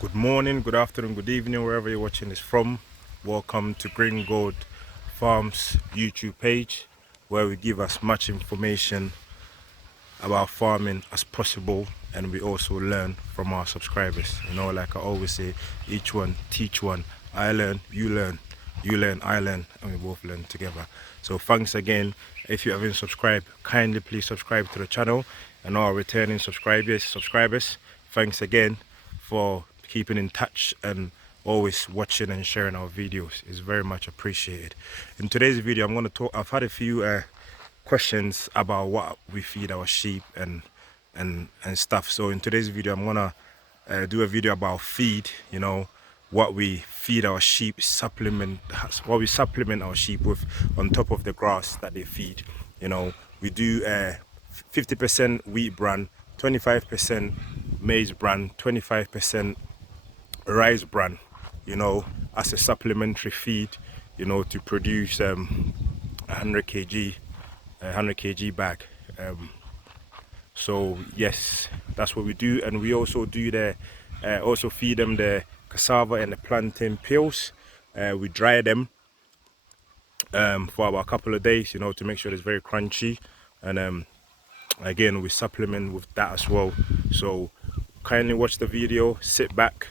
Good morning, good afternoon, good evening, wherever you're watching this from. Welcome to Green Gold Farms YouTube page, where we give as much information about farming as possible, and we also learn from our subscribers. You know, like I always say, each one teach one. I learn, you learn, you learn, I learn, and we both learn together. So thanks again. If you haven't subscribed, kindly please subscribe to the channel, and our returning subscribers, thanks again for keeping in touch and always watching and sharing our videos. It's very much appreciated. In today's video, I'm going to talk. I've had a few questions about what we feed our sheep and stuff. So in today's video, I'm gonna do a video about feed. You know, what we feed our sheep, what we supplement our sheep with on top of the grass that they feed. You know, we do 50% wheat bran, 25% maize bran, 25% rice bran, you know, as a supplementary feed, you know, to produce 100 kg bag. So yes, that's what we do. And we also do also feed them the cassava and the plantain peels. We dry them for about a couple of days, you know, to make sure it's very crunchy. And again, we supplement with that as well. So kindly watch the video, sit back.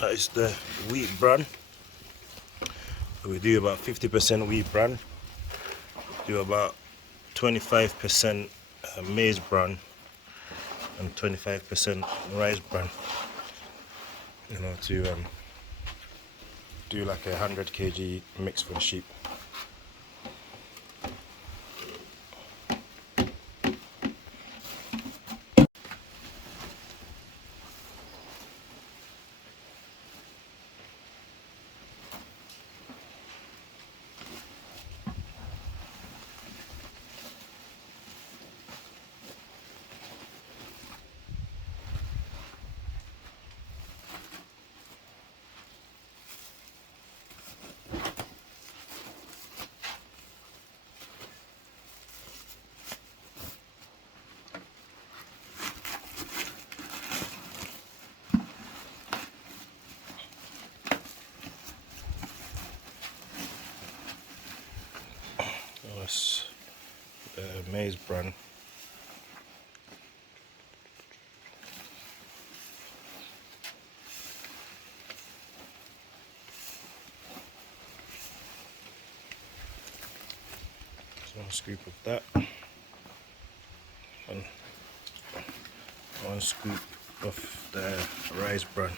That is the wheat bran. We do about 50% wheat bran, do about 25% maize bran, and 25% rice bran. You know, to do like 100 kg mix for the sheep. That's maize bran. So one scoop of that, and one scoop of the rice bran.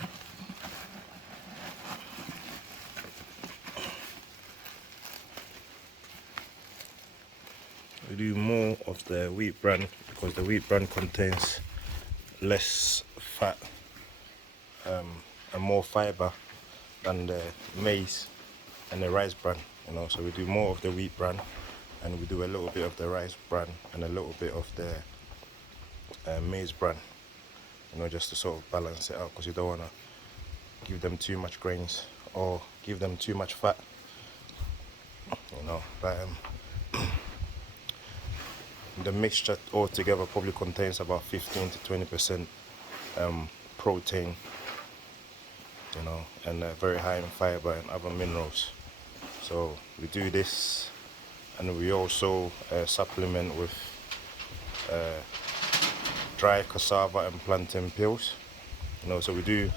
We do more of the wheat bran because the wheat bran contains less fat and more fiber than the maize and the rice bran, you know. So we do more of the wheat bran, and we do a little bit of the rice bran and a little bit of the maize bran, you know, just to sort of balance it out, because you don't want to give them too much grains or give them too much fat, you know. But the mixture altogether probably contains about 15 to 20% protein, you know, and very high in fiber and other minerals. So we do this, and we also supplement with dry cassava and plantain peels, you know. So we do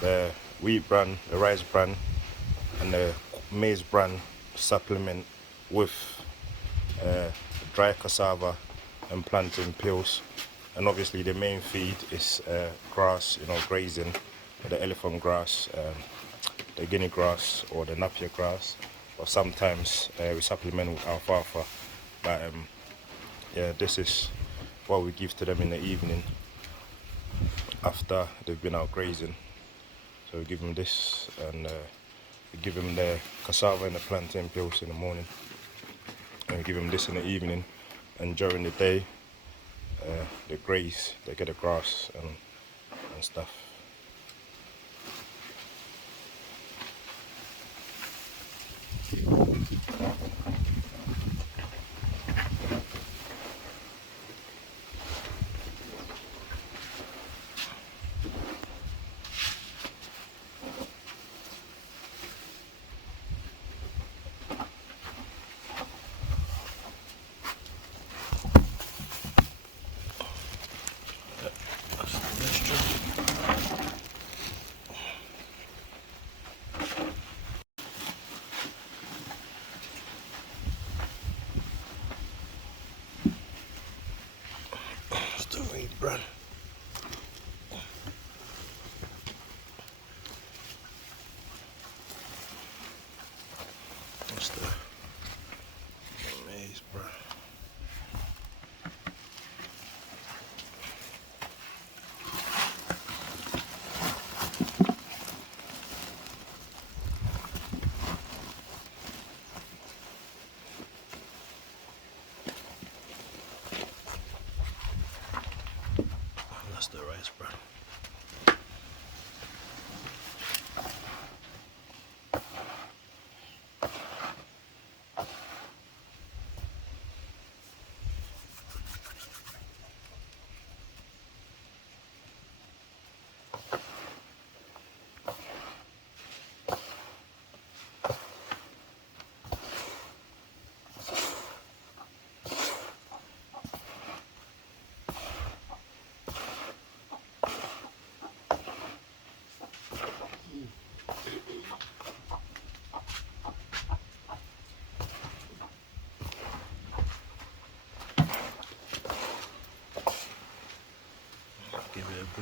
the wheat bran, the rice bran, and the maize bran supplement with dry cassava and plantain peels, and obviously the main feed is grass, you know, grazing, the elephant grass, the guinea grass, or the napier grass, or sometimes we supplement with alfalfa. But yeah, this is what we give to them in the evening after they've been out grazing. So we give them this, and we give them the cassava and the plantain peels in the morning, and we give them this in the evening, and during the day they graze, they get the grass and stuff.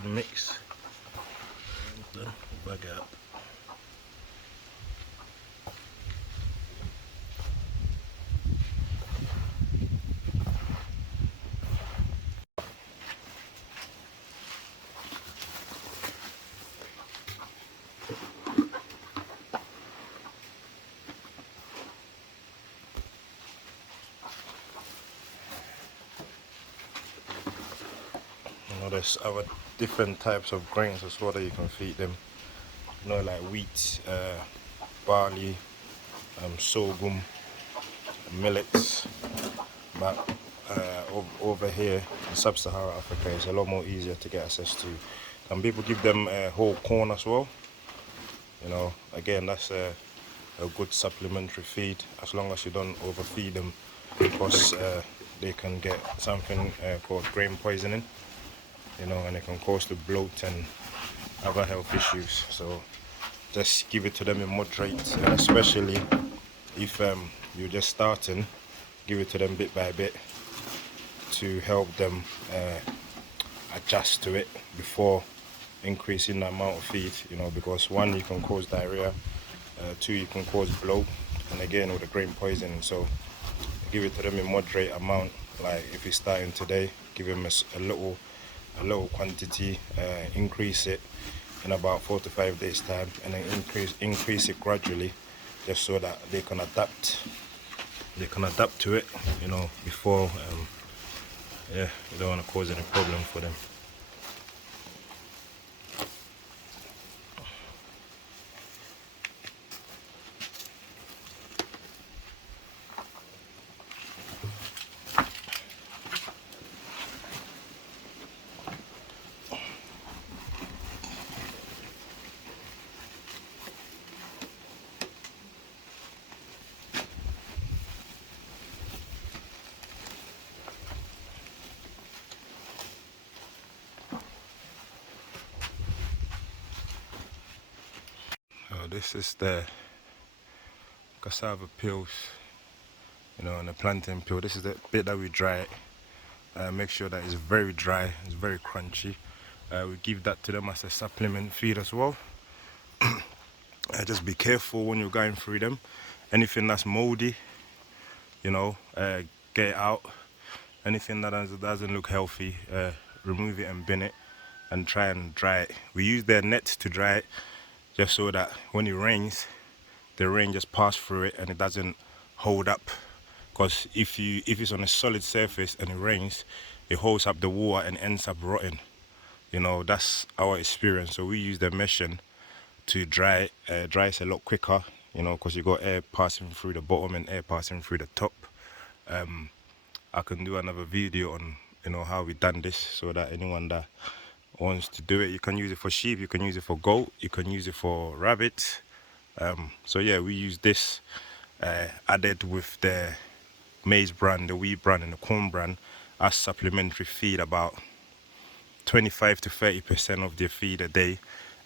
the mix. Done. Bag it up. There's other different types of grains as well that you can feed them. Like wheat, barley, sorghum, millets. But over here in sub-Saharan Africa, it's a lot more easier to get access to. And people give them whole corn as well. Again, that's a good supplementary feed as long as you don't overfeed them, because they can get something called grain poisoning. And it can cause the bloat and other health issues. So just give it to them in moderate, and especially if you're just starting, give it to them bit by bit to help them adjust to it before increasing the amount of feed. Because one, you can cause diarrhea, two, you can cause bloat, and again with the grain poisoning. So give it to them in moderate amount. Like if you're starting today, give them a little quantity, increase it in about 4 to 5 days time, and then increase it gradually, just so that they can adapt to it, before you don't want to cause any problem for them. This is the cassava peels, and the plantain peel. This is the bit that we dry it. Make sure that it's very dry, it's very crunchy. We give that to them as a supplement feed as well. Just be careful when you're going through them. Anything that's moldy, get it out. Anything that doesn't look healthy, remove it and bin it, and try and dry it. We use their nets to dry it, just so that when it rains, the rain just passes through it and it doesn't hold up. Because if it's on a solid surface and it rains, it holds up the water and ends up rotting. That's our experience. So we use the meshing to dry it. Dries a lot quicker, because you got air passing through the bottom and air passing through the top. I can do another video on how we done this, so that anyone that wants to do it, you can use it for sheep, you can use it for goat, you can use it for rabbits. So yeah, we use this added with the maize bran, the wheat bran and the corn bran as supplementary feed, about 25 to 30% of their feed a day,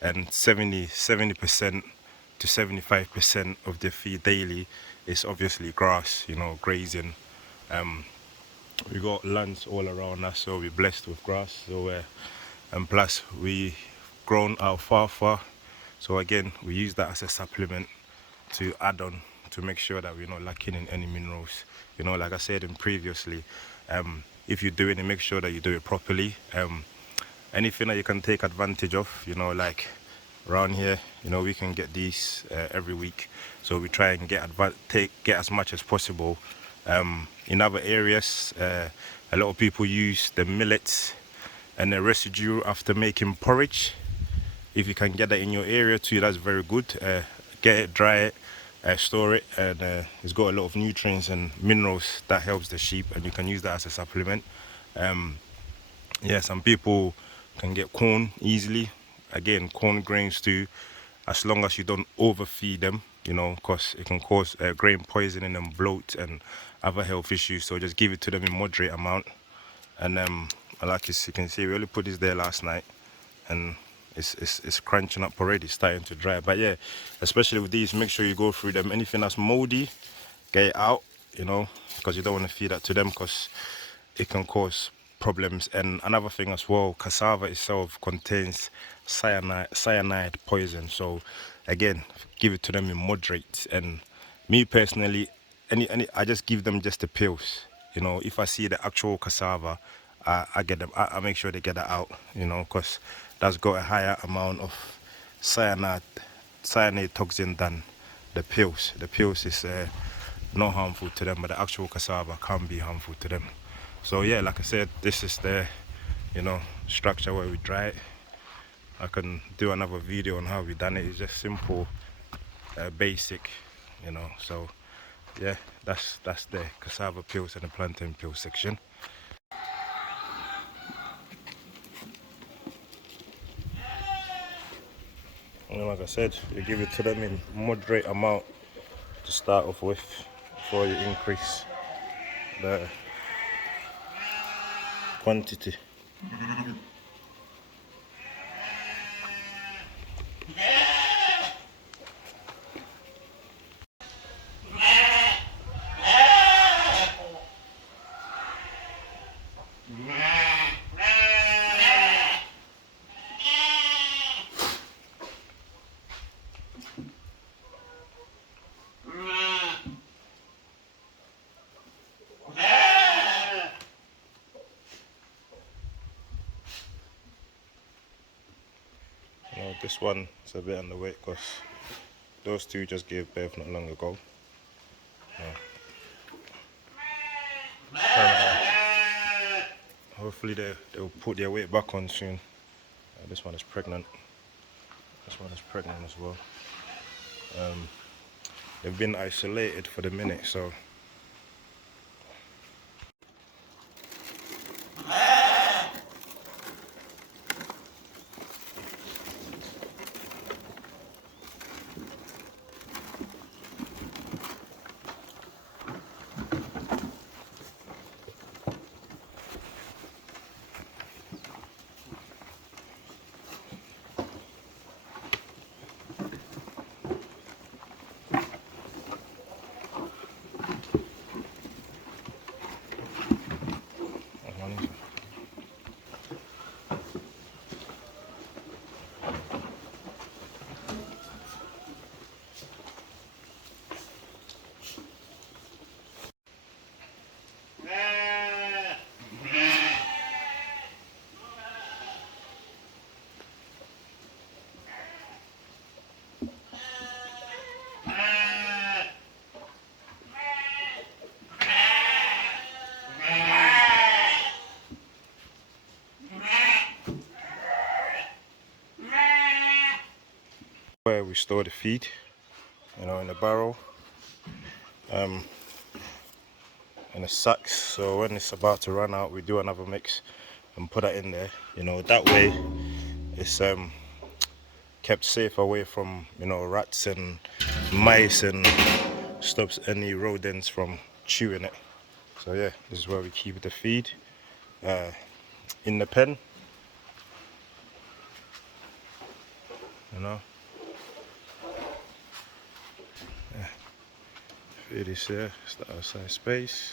and 70% to 75% of their feed daily is obviously grass, grazing. We got lands all around us, so we're blessed with grass. So and plus we grown alfalfa, so again we use that as a supplement to add on, to make sure that we're not lacking in any minerals. Like I said in previously, if you're doing it, make sure that you do it properly. Anything that you can take advantage of, like around here, we can get these every week, so we try and get as much as possible. In other areas, a lot of people use the millets and the residue after making porridge. If you can get that in your area too, that's very good. Get it, dry it, store it, and it's got a lot of nutrients and minerals that helps the sheep, and you can use that as a supplement. Some people can get corn easily. Again, corn grains too, as long as you don't overfeed them, because it can cause grain poisoning and bloat and other health issues. So just give it to them in moderate amount. And like you can see, we only put this there last night, and it's crunching up already, starting to dry. But yeah, especially with these, make sure you go through them. Anything that's moldy, get it out, because you don't want to feed that to them, because it can cause problems. And another thing as well, cassava itself contains cyanide poison. So again, give it to them in moderate. And me personally, I just give them just the pills. You know, if I see the actual cassava, I get them. I make sure they get it out. You know, because that's got a higher amount of cyanide toxin than the pills. The pills is not harmful to them, but the actual cassava can be harmful to them. So yeah, like I said, this is the, you know, structure where we dry it. I can do another video on how we done it. It's just simple, basic, you know. So yeah, that's the cassava pills and the plantain pill section. And like I said, you give it to them in moderate amount to start off with before you increase the quantity. You know, this one is a bit underweight because those two just gave birth not long ago. Hopefully they'll put their weight back on soon. This one is pregnant. This one is pregnant as well. They've been isolated for the minute, so where we store the feed, you know, in a barrel, in a sacks. So when it's about to run out, we do another mix and put that in there. You know, that way it's kept safe away from, you know, rats and mice, and stops any rodents from chewing it. So yeah, this is where we keep the feed in the pen, you know. Yeah. Feed is here, it's the outside space.